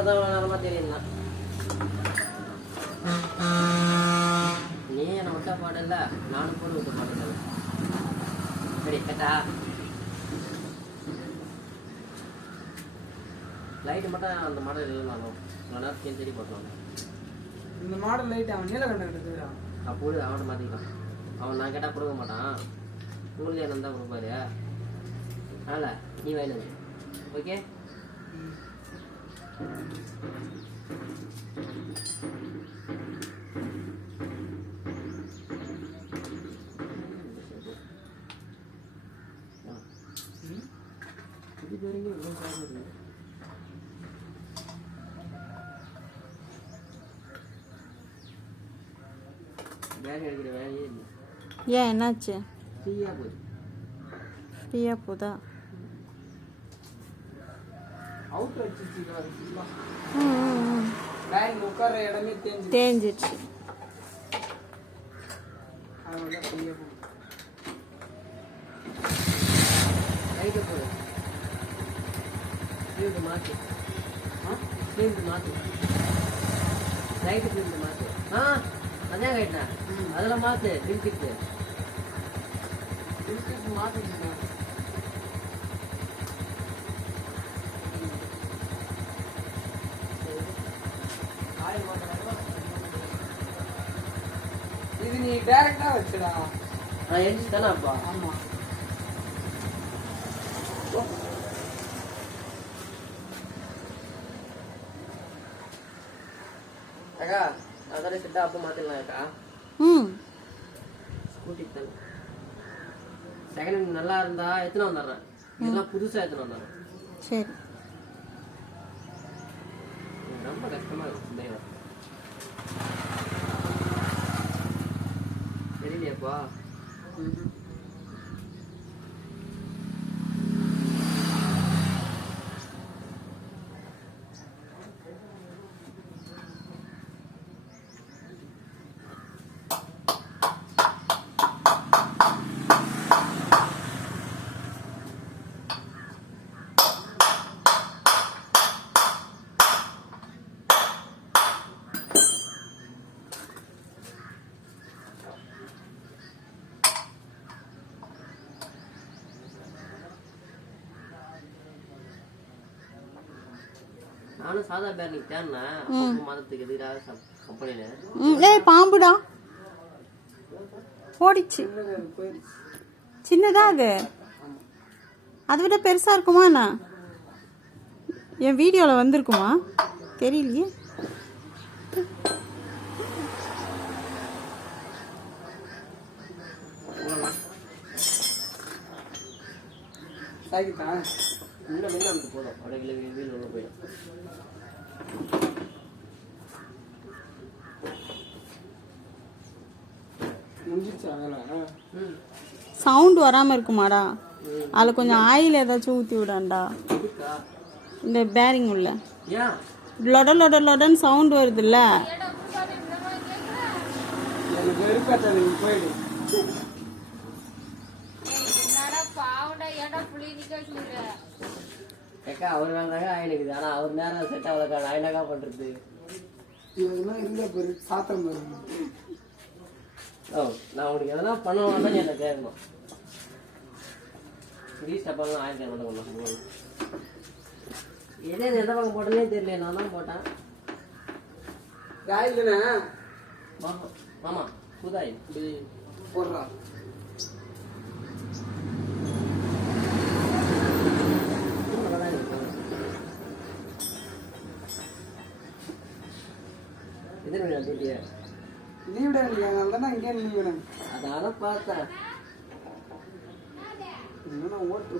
போடுறதான் நேரமா தெரியல. நீ என்ன விட்டா பாடல, நானும் போட்டு விட்டு பாடல. சரி கேட்டா லைட் மட்டும் அந்த மாடல் இல்லைனாலும் நேரத்தையும் தேடி போட்டோம். இந்த மாடல் லைட் அவன் நீலகண்ட கிட்ட அப்போது அவனை மாற்றிக்கலாம். அவன் நான் கேட்டால் கொடுக்க மாட்டான். உங்களுக்கு என்ன தான் கொடுப்பாரு. அதனால் நீ வேணும். ஓகே இது பேருங்க இவ்வளோ சாப்பிடுங்க. வேலை அடிக்கிற வேலையே இல்லை. ஏன் என்னாச்சு? ஃப்ரீயாக போகுது. ஃப்ரீயாக போதா? அவுட் அடிச்சிருச்சு. பேங்க் உட்கார இடமே தேஞ்சிடுச்சு. அதனால ஃப்ரீயாக போகுது. லைட்டை போடு. ஃபீல்டு மாற்று. ஃபீல்டு மாற்று. லைட்டு ஃபீல்டு மாற்று. அதான் கேட்டா அதெல்லாம் மாற்று. பில்டிக்கு மாற்றிட்டு இது நீ டைரக்டா வச்சுடா. நான் எழுதி தானே அப்பா. ஆமா அக்கா அதோட செட்டா அப்போ மாற்றிடலாம் அக்கா. ஸ்கூட்டி தானே செகண்ட் ஹேண்ட் நல்லா இருந்தா எத்தனை வந்துடுறேன். இதெல்லாம் புதுசாக எத்தனை வந்துடுறேன். சரி ரொம்ப கஷ்டமா இருக்கு. தெரியல தெரியலையாப்பா. நானும் சாதா பேரிங் தேடினேன் மாதத்துக்கு எதிராக கம்பெனியில். ஏய் பாம்புடா ஓடிச்சு. சின்னதா அது அதை விட பெருசா இருக்குமா? நான் என் வீடியோவில் வந்திருக்குமா தெரியலையே. சாகித்தான் இன்னும் முன்ன நமக்கு போதும். அப்படியே வீடு உள்ள போயிடும். சவுண்ட் வராமல் இருக்குமாடா? அதில் கொஞ்சம் ஆயில் ஏதாச்சும் ஊற்றி விடாண்டா. இந்த பேரிங் உள்ள லொட லொட லொடன்னு சவுண்ட் வருதுல்ல. அவர் வேண்டாங்க ஆயினுக்குது. ஆனால் அவர் நேரம் செட் அவ்வளோக்கா ஆயினாக்கா பண்ணுறது. சாத்திரம் நான் உனக்கு எதனா பண்ணுவேன் தான் என்ன கேட்கணும். ரீஸ்டாக பண்ணலாம். 1000 கொண்டு இதே எந்த பக்கம் போட்டனே தெரியல. நான் தான் போட்டேன். மாமா புதாய் போடுறான். அதான பார்த்தேன். ஓட்டு